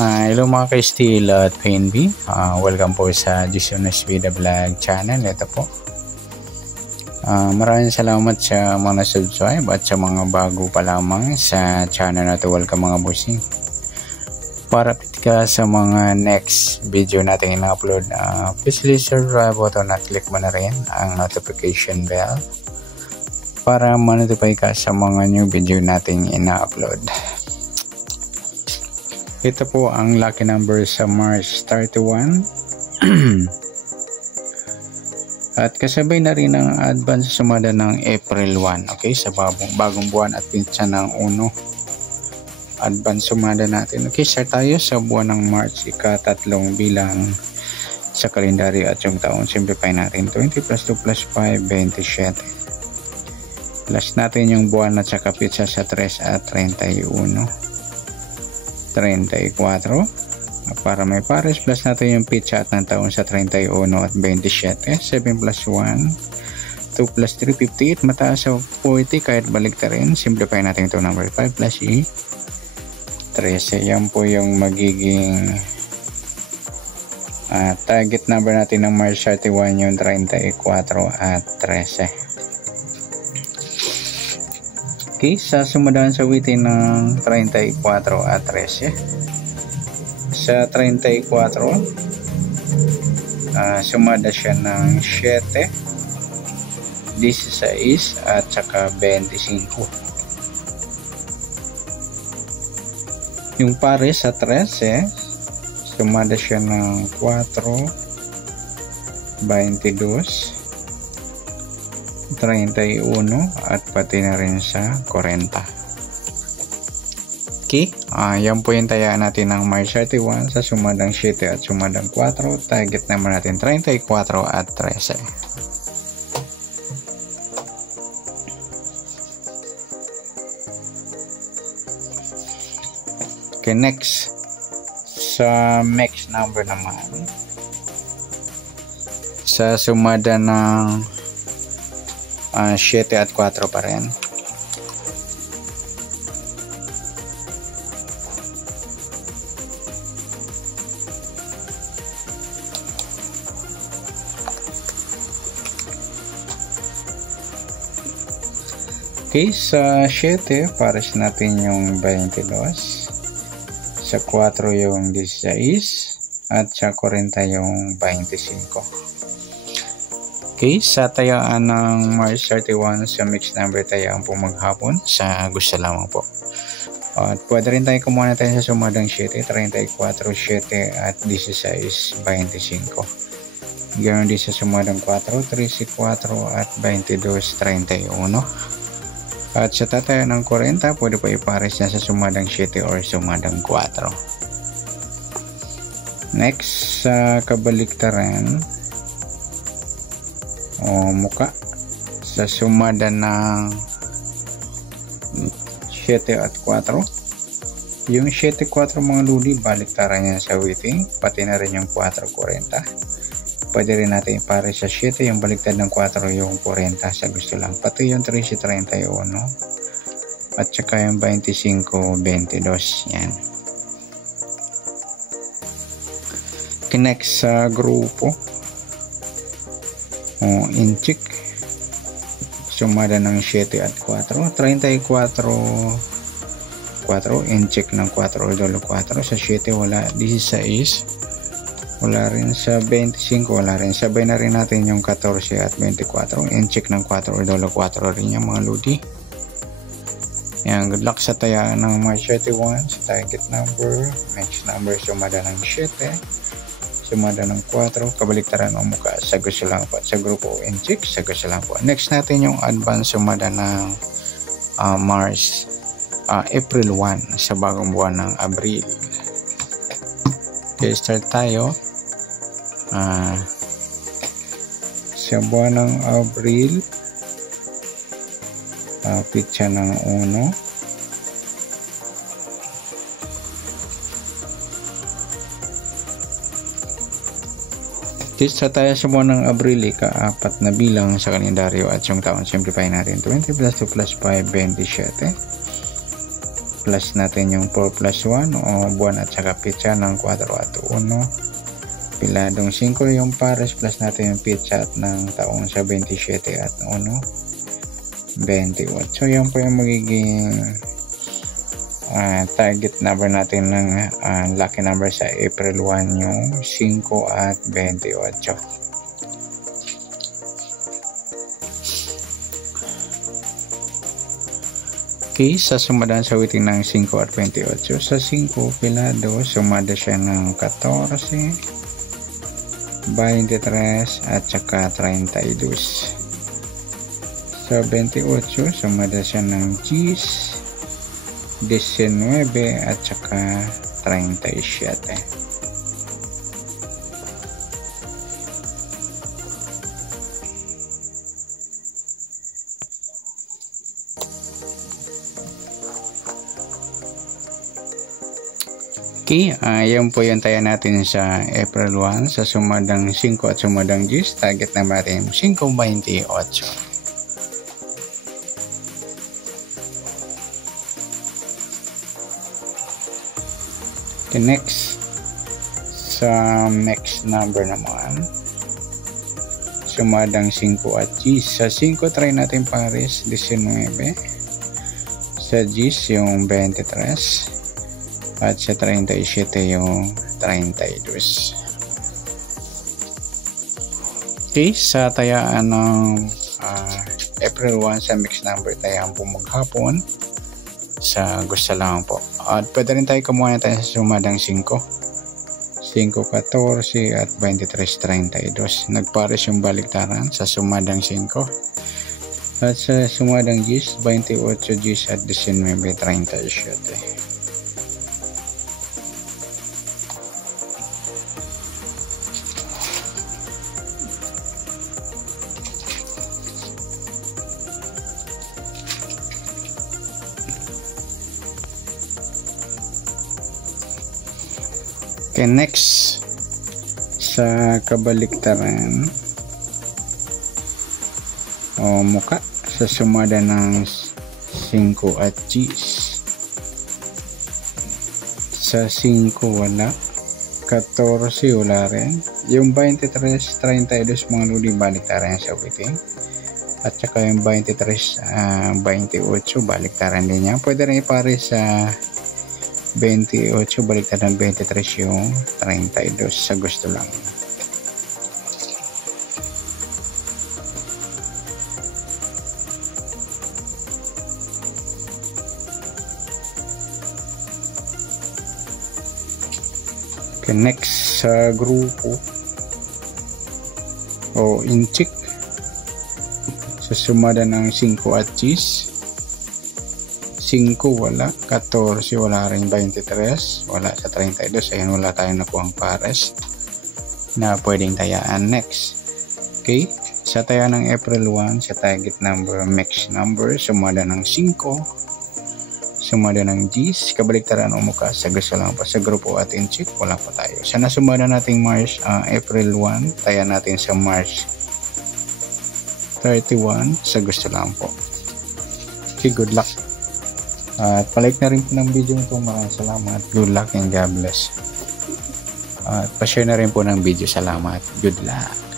Hello mga ka-Steel at PNB. Welcome po sa Jasones Vida Vlog channel. Ito po. Maraming salamat sa mga subscribe at sa mga bago pa lamang sa channel na ito. Welcome mga bossing. Para ka sa mga next video natin ina-upload, please subscribe button at click mo na rin ang notification bell para ma-notify ka sa mga new video natin ina-upload. Ito po ang lucky number sa March 31. At kasabay na rin ang advance sumada ng April 1. Okay, sa bagong buwan at pinsa ng 1. Advance sumada natin. Okay, start tayo sa buwan ng March, ika-3 bilang sa kalendaryo at yung taon. Simplify natin. 20 plus 2 plus 5, 27. Plus natin yung buwan at saka pizza sa 3 at 31. 34 para may pares, plus natin yung pizza at ng taon sa 31 at 27. 7 plus 1 2 plus 3, 58. Mataas sa 40 kahit balikta rin. Simplify natin ito. Number 5 plus E 13. Yan po yung magiging target number natin ng March 31, yung 34 at 13. Okay, sa sumadahan sa witin ng 34 at 13. Sa 34, sumada siya ng 7, 16 at saka 25. Yung pares sa 13, sumada siya ng 4, 22, 31 at pati na rin sa 40. Okay, yan po yung tayaan natin ng March 31 sa sumadang 7 at sumadang 4. Target naman natin 34 at 13. Okay, next sa next number naman sa sumada ng 7 at 4 pa rin. Okay, sa 7 pares natin yung 22, sa 4 yung 16 at sa 40 yung 25. Okay, sa tayaan ng March 31 sa mixed number tayaan po maghapon sa gusto lamang po. At pwede rin tayo kumuha natin sa sumadang 7, 34, 7 at 16, 25. Ganoon din sa sumadang 4, 13, 4 at 22, 31. At sa tatayaan ng 40, pwede pa ipares na sa sumadang 7 or sumadang 4. Next, sa kabaliktaran muka sa sumada ng 7 at 4. Yung 7, 4 mga luli, baliktaran yan sa waiting, pati na rin yung 4, 40. Pwede rin natin ipare sa 7 yung baliktad ng 4 yung 40 sa gusto lang, pati yung 13, 31 at saka yung 25, 22. Yan. Connect sa grupo inchik sumada ng 7 at 4, 34 4 inchik ng 4 o dolo 4. Sa 7 wala, 16 wala rin, sa 25 wala rin. Sabay na rin natin yung 14 at 24 inchik ng 4 o dolo 4 rin yung mga ludi. Yan, good luck sa tayaan ng March 31 sa target number. Next number sumada ng 7, sumada ng 4, kabaliktaran ng muka sa gusto lang po, sa grupo inchik sa gusto lang po. Next natin yung advance sumada ng April 1 sa bagong buwan ng Abril. Okay, start tayo sa buwan ng Abril. Pitsa ng 1, sa tayo sa buwan ng Abril, ika-4 na bilang sa kalendaryo at yung taon. Simplify natin. 20 plus 2 plus 5, 27. plus natin yung 4 plus 1 o buwan at saka pitsa ng 4 at 1. Piladong 5 yung pares plus natin yung pitsa at ng taong sa 27 at 1. 28. So yan po yung magiging target number natin ng lucky number sa April 1, yung 5 at 28. Okay, sa sumadahan sa witing ng 5 at 28. Sa 5 pilado, sumada siya ng 14, 23 at saka 32. Sa 28, sumada siya ng 10, 19 at saka 37. Okay, yan po yung taya natin sa April 1 sa sumadang 5 at sumadang 10. Target na natin 5.28. Okay, next sa next number naman, sumadang 5 at 10. Sa 5 try natin pares 19, sa 10 yung 23 at sa 37 yung 32. Okay, sa tayaan ng April 1 sa mixed number tayaan po maghapon sa gusto lang po. At pwede rin tayo kumuha na tayo sa sumadang 5, 14 at 23-32. Nagpares yung baliktaran sa sumadang 5 at sa sumadang 10, 28 at 19-37. Okay, next sa kabaliktaran o muka sa sumada ng 5 at 10. Sa 5 wala, 14 wala rin, yung 23-32 mga luli baliktaran sa witing, at saka yung 28 baliktaran din niya. Pwede rin ipare sa 28 baliktad ng 23 yung 32 sa gusto lang. Okay, next sa grupo o inchik sa sumada ng 5 at 10. 5 wala, 14 wala rin, 23 wala sa 32. Ayan, wala tayong nakuhang pares na pwedeng tayaan. Next, okay, sa taya ng April 1 sa target number mixed number, sumada ng 5, sumada ng 10, kabaliktaran o muka sa gusto lang pa. Sa grupo at inchik wala pa tayo. Sa nasumada nating March April 1, taya natin sa March 31 sa gusto lang po. Okay, good luck. At palike na rin po ng video ito. Maraming salamat. Good luck and God bless. At pa-share na rin po ng video. Salamat. Good luck.